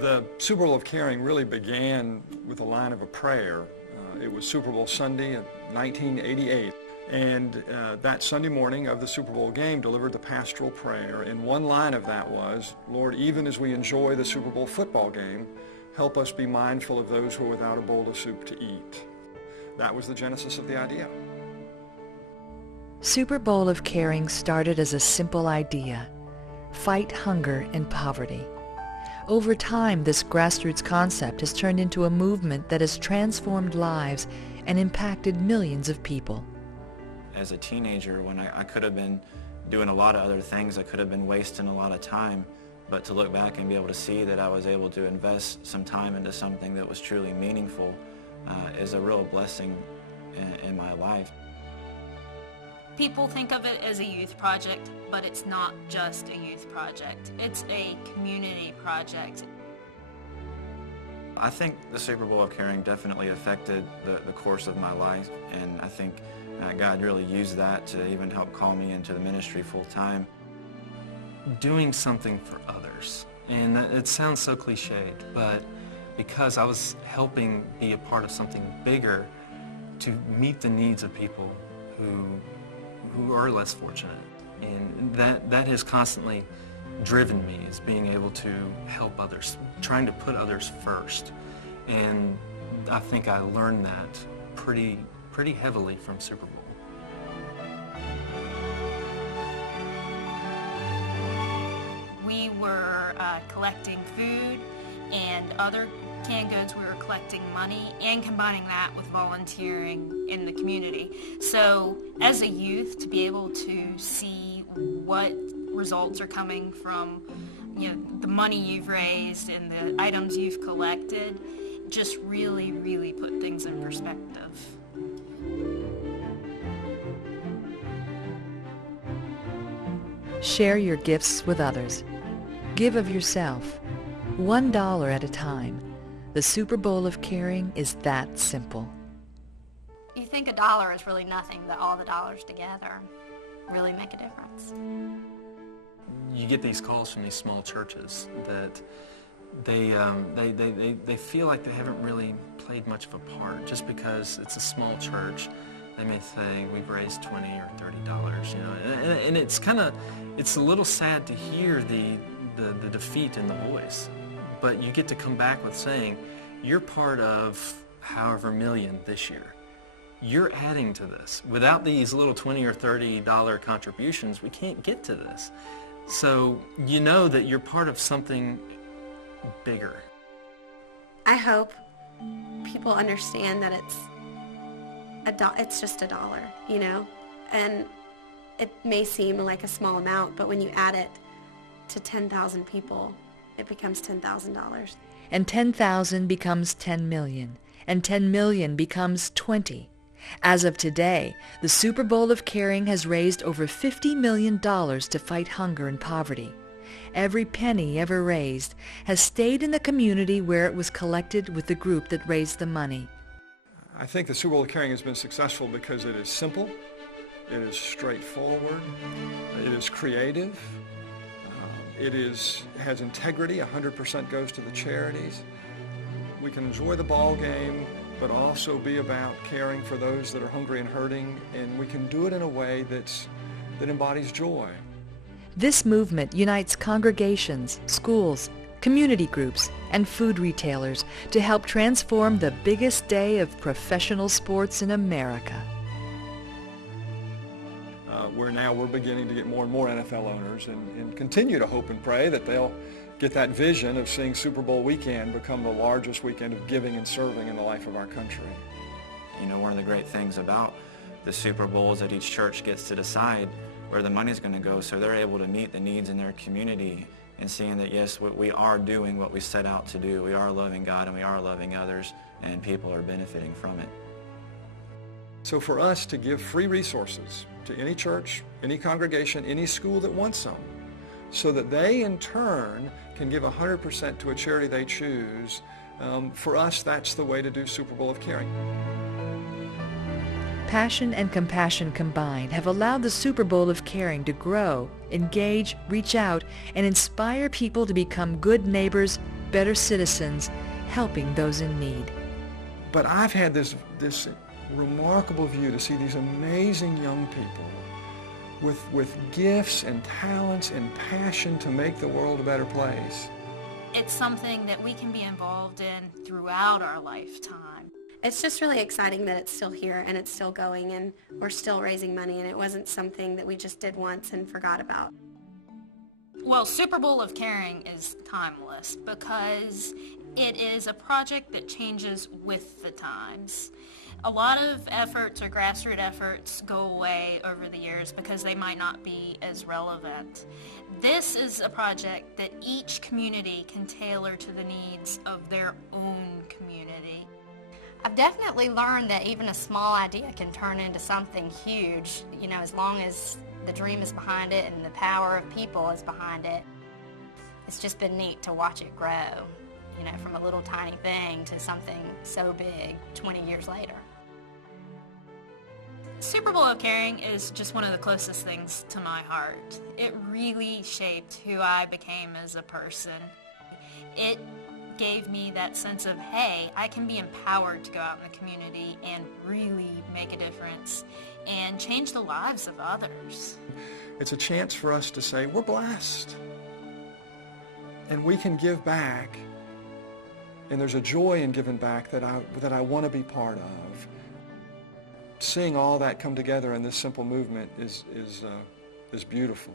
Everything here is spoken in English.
The Super Bowl of Caring really began with a line of a prayer. It was Super Bowl Sunday of 1988. And that Sunday morning of the Super Bowl game delivered the pastoral prayer. And one line of that was, Lord, even as we enjoy the Super Bowl football game, help us be mindful of those who are without a bowl of soup to eat. That was the genesis of the idea. Super Bowl of Caring started as a simple idea: fight hunger and poverty. Over time, this grassroots concept has turned into a movement that has transformed lives and impacted millions of people. As a teenager, when I could have been doing a lot of other things, I could have been wasting a lot of time, but to look back and be able to see that I was able to invest some time into something that was truly meaningful is a real blessing in my life. People think of it as a youth project, but it's not just a youth project. It's a community project. I think the Super Bowl of Caring definitely affected the course of my life, and I think God really used that to even help call me into the ministry full time. Doing something for others, and it sounds so cliched, but because I was helping be a part of something bigger to meet the needs of people who are less fortunate, and that has constantly driven me, is being able to help others, trying to put others first. And I think I learned that pretty heavily from Super Bowl. We were collecting food and other canned goods. We were collecting money and combining that with volunteering in the community. So as a youth, to be able to see what results are coming from, the money you've raised and the items you've collected, just really put things in perspective. Share your gifts with others. Give of yourself, $1 at a time. The Super Bowl of Caring is that simple. You think a dollar is really nothing, but all the dollars together really make a difference. You get these calls from these small churches that they feel like they haven't really played much of a part. Just because it's a small church, they may say, we've raised $20 or $30, and it's a little sad to hear the defeat in the voice. But you get to come back with saying, you're part of however million this year. You're adding to this. Without these little $20 or $30 contributions, we can't get to this. So you know that you're part of something bigger. I hope people understand that it's just a dollar, and it may seem like a small amount, but when you add it to 10,000 people, it becomes $10,000. And 10,000 becomes 10 million, and 10 million becomes 20. As of today, the Super Bowl of Caring has raised over $50 million to fight hunger and poverty. Every penny ever raised has stayed in the community where it was collected with the group that raised the money. I think the Super Bowl of Caring has been successful because it is simple, it is straightforward, it is creative, it has integrity, 100% goes to the charities. We can enjoy the ball game, but also be about caring for those that are hungry and hurting, and we can do it in a way that embodies joy. This movement unites congregations, schools, community groups, and food retailers to help transform the biggest day of professional sports in America. We're beginning to get more and more NFL owners and continue to hope and pray that they'll get that vision of seeing Super Bowl weekend become the largest weekend of giving and serving in the life of our country. One of the great things about the Super Bowl is that each church gets to decide where the money is going to go, so they're able to meet the needs in their community and seeing that, yes, we are doing what we set out to do. We are loving God and we are loving others, and people are benefiting from it. So for us to give free resources to any church, any congregation, any school that wants some, so that they in turn can give 100% to a charity they choose, for us that's the way to do Super Bowl of Caring. Passion and compassion combined have allowed the Super Bowl of Caring to grow, engage, reach out, and inspire people to become good neighbors better citizens, helping those in need. But I've had this remarkable view to see these amazing young people with gifts and talents and passion to make the world a better place. It's something that we can be involved in throughout our lifetime. It's just really exciting that it's still here and it's still going and we're still raising money, and it wasn't something that we just did once and forgot about. Well, Super Bowl of Caring is timeless because it is a project that changes with the times. A lot of efforts or grassroots efforts go away over the years because they might not be as relevant. This is a project that each community can tailor to the needs of their own community. I've definitely learned that even a small idea can turn into something huge, you know, as long as the dream is behind it and the power of people is behind it. It's just been neat to watch it grow, you know, from a little tiny thing to something so big 20 years later. Super Bowl of Caring is just one of the closest things to my heart. It really shaped who I became as a person. It gave me that sense of, hey, I can be empowered to go out in the community and really make a difference and change the lives of others. It's a chance for us to say, we're blessed. And we can give back. And there's a joy in giving back that I want to be part of. Seeing all that come together in this simple movement is beautiful.